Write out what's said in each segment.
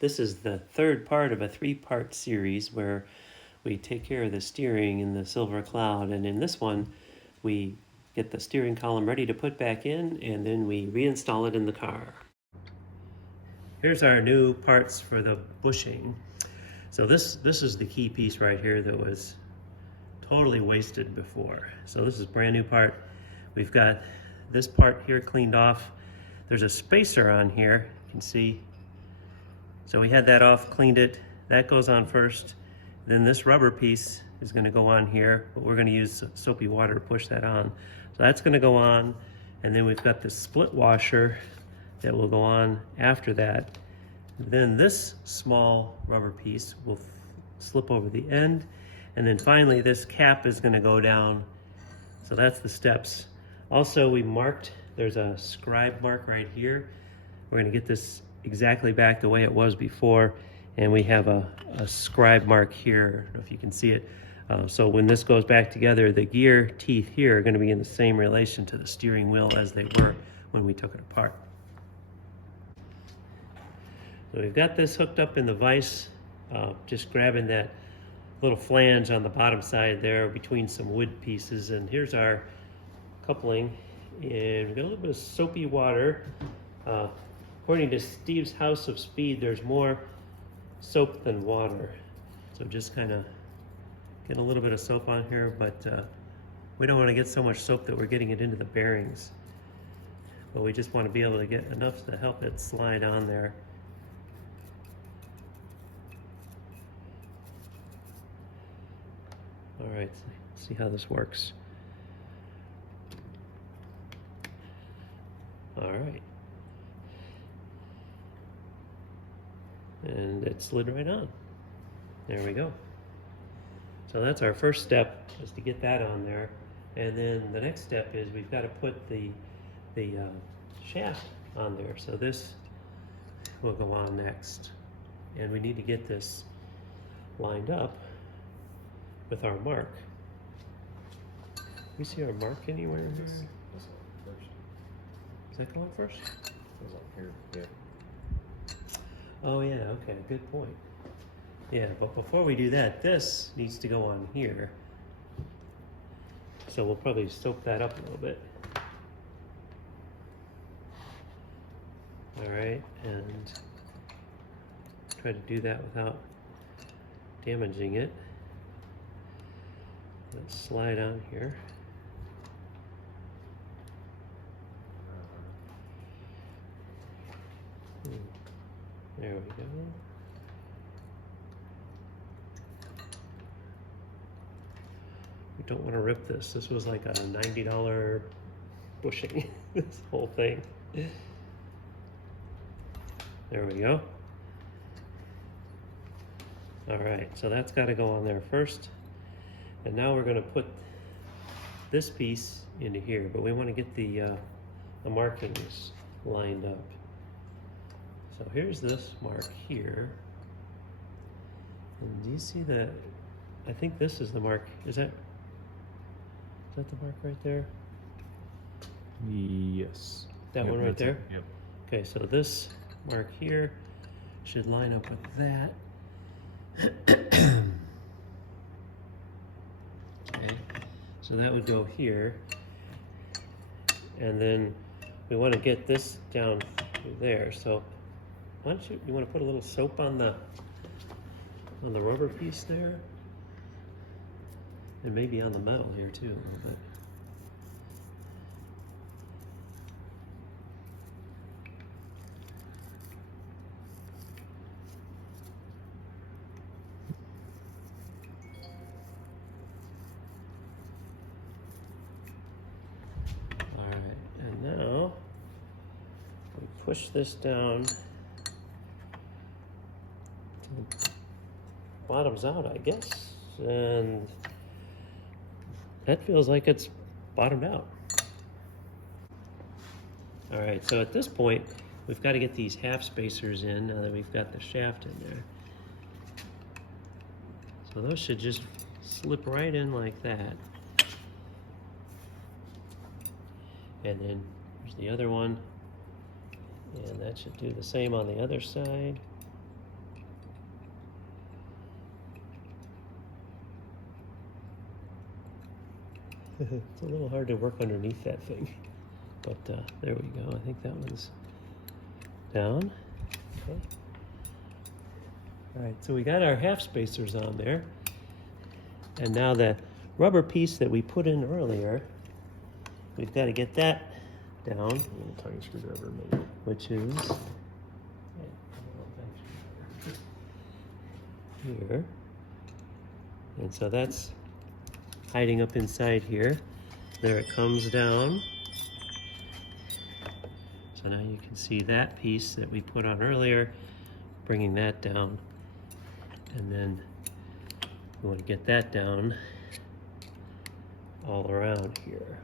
This is the third part of a three-part series where we take care of the steering in the Silver Cloud, and in this one we get the steering column ready to put back in, and then we reinstall it in the car. Here's our new parts for the bushing. So this is the key piece right here that was totally wasted before. So this is a brand new part. We've got this part here cleaned off. There's a spacer on here, you can see. So we had that off, cleaned it. That goes on first. Then this rubber piece is gonna go on here, but we're gonna use soapy water to push that on. So that's gonna go on. And then we've got this split washer that will go on after that. Then this small rubber piece will slip over the end. And then finally this cap is gonna go down. So that's the steps. Also we marked, there's a scribe mark right here. We're gonna get this exactly back the way it was before. And we have a scribe mark here, I don't know if you can see it. So when this goes back together, the gear teeth here are gonna be in the same relation to the steering wheel as they were when we took it apart. So we've got this hooked up in the vise, just grabbing that little flange on the bottom side there between some wood pieces. And here's our coupling. And we've got a little bit of soapy water. According to Steve's House of Speed, there's more soap than water. So just kind of get a little bit of soap on here, but we don't want to get so much soap that we're getting it into the bearings. But we just want to be able to get enough to help it slide on there. All right, see how this works. All right. And it slid right on. There we go. So that's our first step, is to get that on there. And then the next step is we've got to put the shaft on there. So this will go on next. And we need to get this lined up with our mark. We see our mark anywhere here? Does that go on first? Goes on here, yeah. Oh yeah, okay, good point. Yeah, but before we do that, this needs to go on here. So we'll probably soak that up a little bit. All right, and try to do that without damaging it. Let's slide on here. There we go. We don't want to rip this. This was like a $90 bushing, this whole thing. There we go. All right, so that's got to go on there first. And now we're going to put this piece into here, but we want to get the markings lined up. So here's this mark here. And do you see that? I think this is the mark. Is that the mark right there? Yes. That one right there? Yep. Okay, so this mark here should line up with that. Okay, so that would go here. And then we want to get this down through there. So why don't you want to put a little soap on the rubber piece there? And maybe on the metal here too, a little bit. All right, and now we push this down. Bottoms out, I guess, and that feels like it's bottomed out. All right, so at this point, we've got to get these half spacers in now that we've got the shaft in there. So those should just slip right in like that. And then there's the other one, and that should do the same on the other side. It's a little hard to work underneath that thing. But there we go. I think that one's down. Okay. All right, so we got our half spacers on there. And now the rubber piece that we put in earlier, we've got to get that down. A little tiny screwdriver, maybe. Which is here. And so that's hiding up inside here. There it comes down. So now you can see that piece that we put on earlier, bringing that down. And then we want to get that down all around here.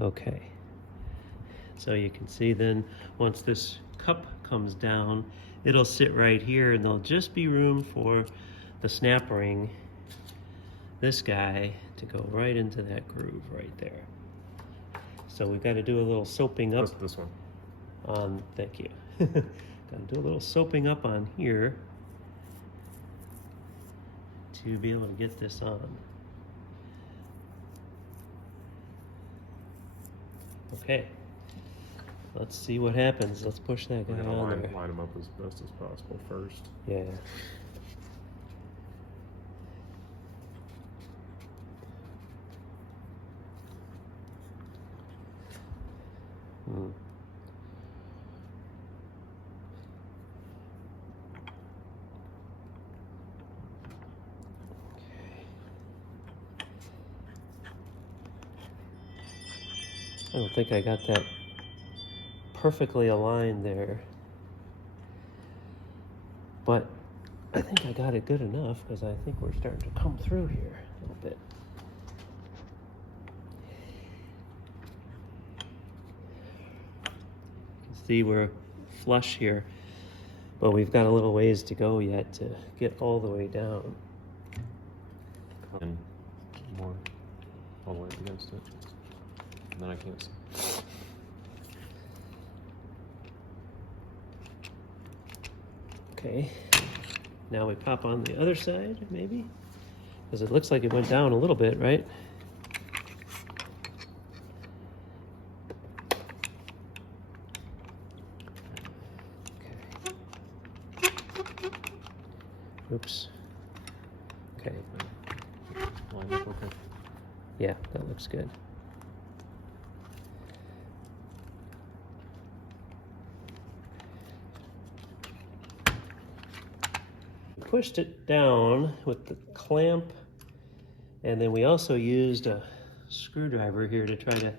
Okay, so you can see then once this cup comes down, it'll sit right here and there'll just be room for the snap ring, this guy, to go right into that groove right there. So we've got to do a little soaping up. This one. Thank you. Got to do a little soaping up on here to be able to get this on. Okay, let's see what happens. Let's push that guy on there. Line them up as best as possible first. Yeah. I don't think I got that perfectly aligned there, but I think I got it good enough because I think we're starting to come through here a little bit. You can see we're flush here, but we've got a little ways to go yet to get all the way down. And more all the way up against it. And then I can't see. Okay, now we pop on the other side, maybe? Because it looks like it went down a little bit, right? Okay. Oops. Okay. Line up okay. Yeah, that looks good. Pushed it down with the clamp, and then we also used a screwdriver here to try to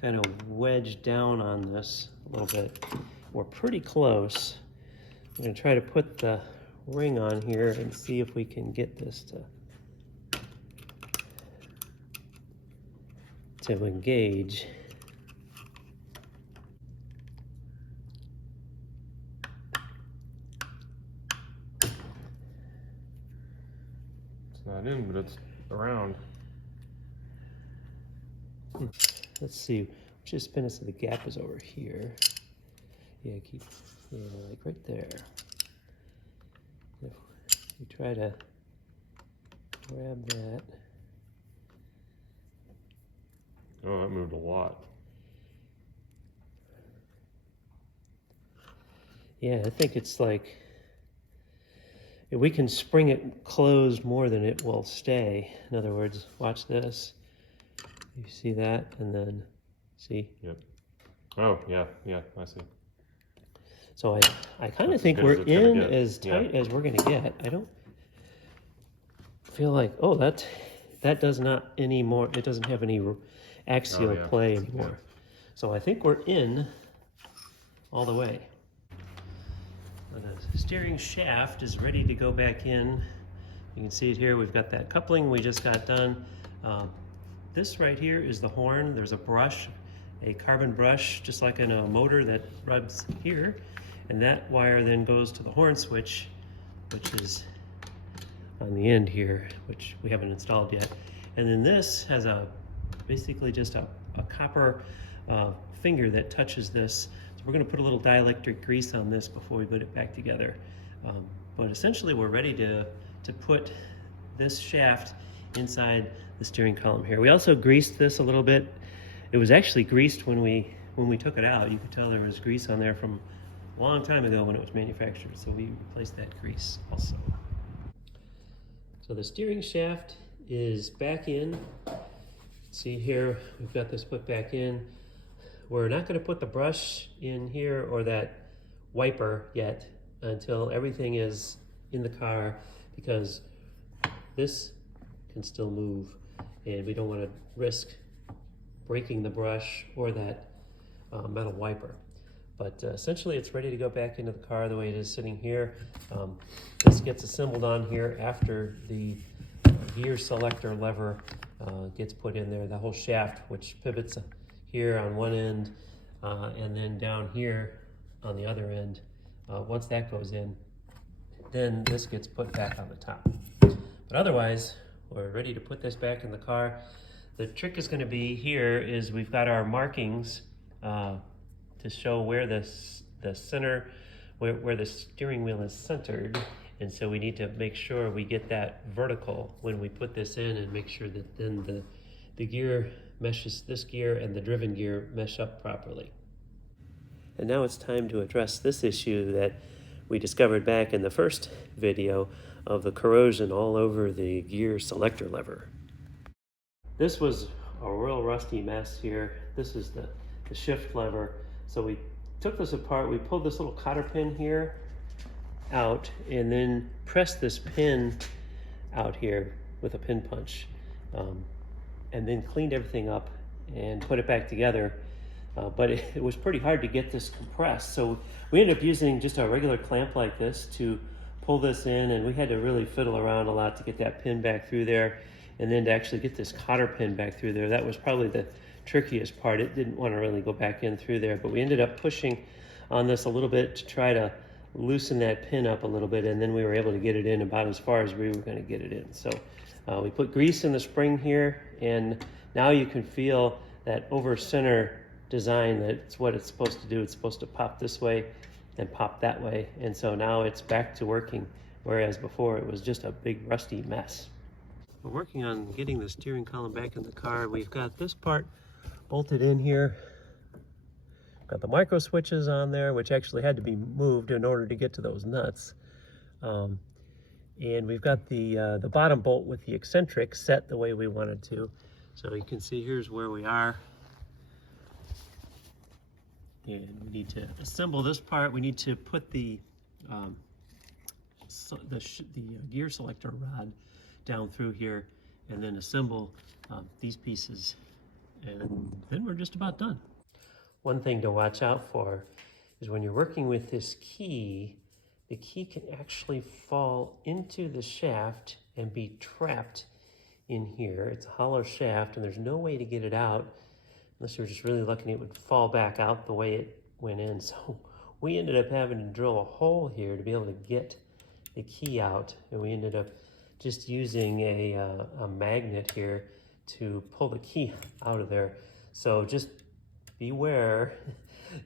kind of wedge down on this a little bit. We're pretty close. I'm going to try to put the ring on here and see if we can get this to engage. It's not in, but it's around. Let's see. Just spin it so the gap is over here. Yeah, keep, yeah, like right there. If you try to grab that. Oh, that moved a lot. Yeah, I think it's like, if we can spring it closed more than it will stay. In other words, watch this. You see that, and then, see? Yep. Oh, yeah, I see. So I kind of think as we're good as it's gonna in get. as tight as we're gonna get. I don't feel like, oh, that does not anymore, it doesn't have any axial play anymore. Yeah. So I think we're in all the way. The steering shaft is ready to go back in. You can see it here. We've got that coupling we just got done. This right here is the horn. There's a brush, a carbon brush, just like in a motor that rubs here. And that wire then goes to the horn switch, which is on the end here, which we haven't installed yet. And then this has basically just a copper finger that touches this. So we're going to put a little dielectric grease on this before we put it back together. But essentially we're ready to to put this shaft inside the steering column here. We also greased this a little bit. It was actually greased when we took it out. You could tell there was grease on there from a long time ago when it was manufactured, so we replaced that grease also. So the steering shaft is back in. See here, we've got this put back in. We're not going to put the brush in here or that wiper yet until everything is in the car, because this can still move and we don't want to risk breaking the brush or that metal wiper. But essentially it's ready to go back into the car the way it is sitting here. This gets assembled on here after the gear selector lever gets put in there, the whole shaft, which pivots here on one end and then down here on the other end. Once that goes in, then this gets put back on the top. But otherwise, we're ready to put this back in the car. The trick is going to be here is we've got our markings to show where the center, where the steering wheel is centered. And so we need to make sure we get that vertical when we put this in, and make sure that then the gear meshes, this gear and the driven gear mesh up properly. And now it's time to address this issue that we discovered back in the first video of the corrosion all over the gear selector lever. This was a real rusty mess here. This is the shift lever. So we took this apart, we pulled this little cotter pin here out and then pressed this pin out here with a pin punch, and then cleaned everything up and put it back together. But it was pretty hard to get this compressed. So we ended up using just a regular clamp like this to pull this in, and we had to really fiddle around a lot to get that pin back through there, and then to actually get this cotter pin back through there. That was probably the trickiest part. It didn't want to really go back in through there, but we ended up pushing on this a little bit to try to loosen that pin up a little bit, and then we were able to get it in about as far as we were going to get it in. So we put grease in the spring here, and now you can feel that over center design. That's what it's supposed to do. It's supposed to pop this way and pop that way, and so now it's back to working, whereas before it was just a big rusty mess. We're working on getting the steering column back in the car. We've got this part bolted in here. Got the micro switches on there, which actually had to be moved in order to get to those nuts. And we've got the bottom bolt with the eccentric set the way we wanted to. So you can see here's where we are. And we need to assemble this part. We need to put the gear selector rod down through here, and then assemble these pieces, and then we're just about done. One thing to watch out for is when you're working with this key, the key can actually fall into the shaft and be trapped in here. It's a hollow shaft, and there's no way to get it out unless you're just really lucky it would fall back out the way it went in. So we ended up having to drill a hole here to be able to get the key out, and we ended up just using a magnet here to pull the key out of there. So just beware,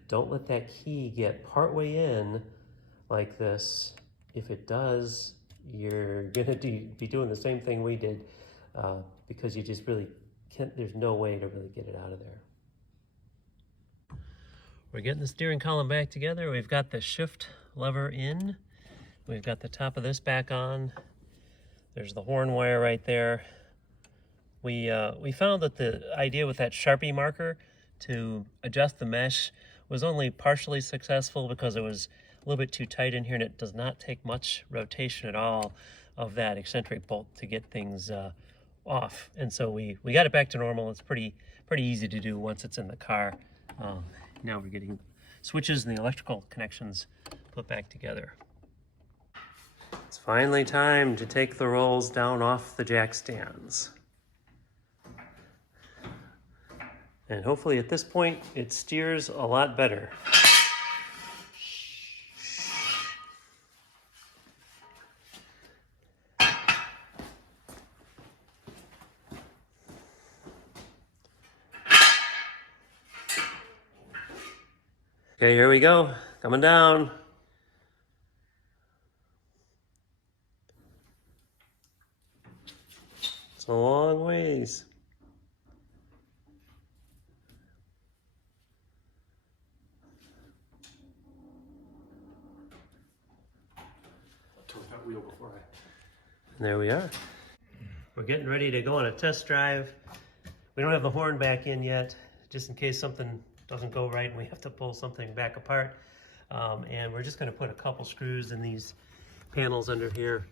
don't let that key get partway in like this. If it does, you're gonna be doing the same thing we did, because you just really can't, there's no way to really get it out of there. We're getting the steering column back together. We've got the shift lever in. We've got the top of this back on. There's the horn wire right there. We found that the idea with that Sharpie marker to adjust the mesh was only partially successful because it was a little bit too tight in here, and it does not take much rotation at all of that eccentric bolt to get things off. And so we got it back to normal. It's pretty easy to do once it's in the car. Now we're getting switches and the electrical connections put back together. It's finally time to take the rolls down off the jack stands. And hopefully at this point it steers a lot better. Okay, here we go, coming down. It's a long ways. Turn that wheel before And there we are. We're getting ready to go on a test drive. We don't have the horn back in yet, just in case something doesn't go right and we have to pull something back apart. And we're just going to put a couple screws in these panels under here,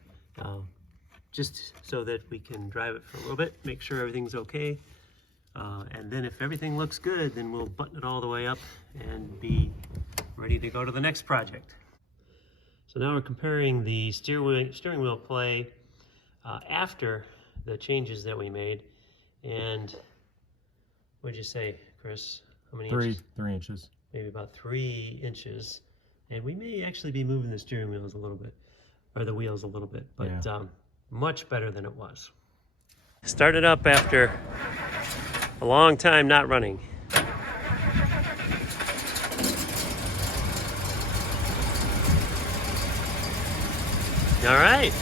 just so that we can drive it for a little bit, make sure everything's okay. And then if everything looks good, then we'll button it all the way up and be ready to go to the next project. So now we're comparing the steering wheel play after the changes that we made. And what'd you say, Chris? How many inches? 3 inches. Maybe about 3 inches. And we may actually be moving the steering wheels a little bit, or the wheels a little bit, but Yeah. Much better than it was. Started up after a long time not running. All right.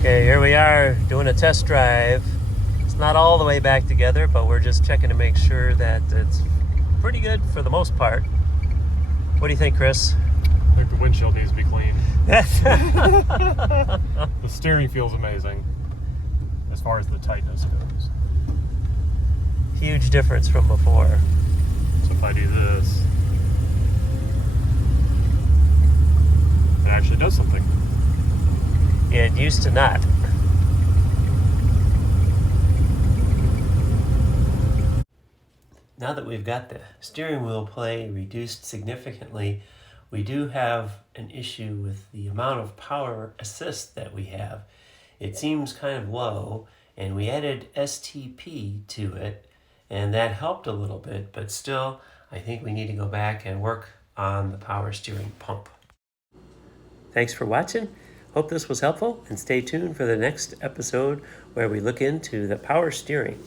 Okay, here we are doing a test drive. It's not all the way back together, but we're just checking to make sure that it's pretty good for the most part. What do you think, Chris? I think the windshield needs to be cleaned. The steering feels amazing as far as the tightness goes. Huge difference from before. So if I do this, it actually does something. Yeah, it used to not. Now that we've got the steering wheel play reduced significantly, we do have an issue with the amount of power assist that we have. It seems kind of low, and we added STP to it, and that helped a little bit, but still, I think we need to go back and work on the power steering pump. Thanks for watching. Hope this was helpful, and stay tuned for the next episode where we look into the power steering.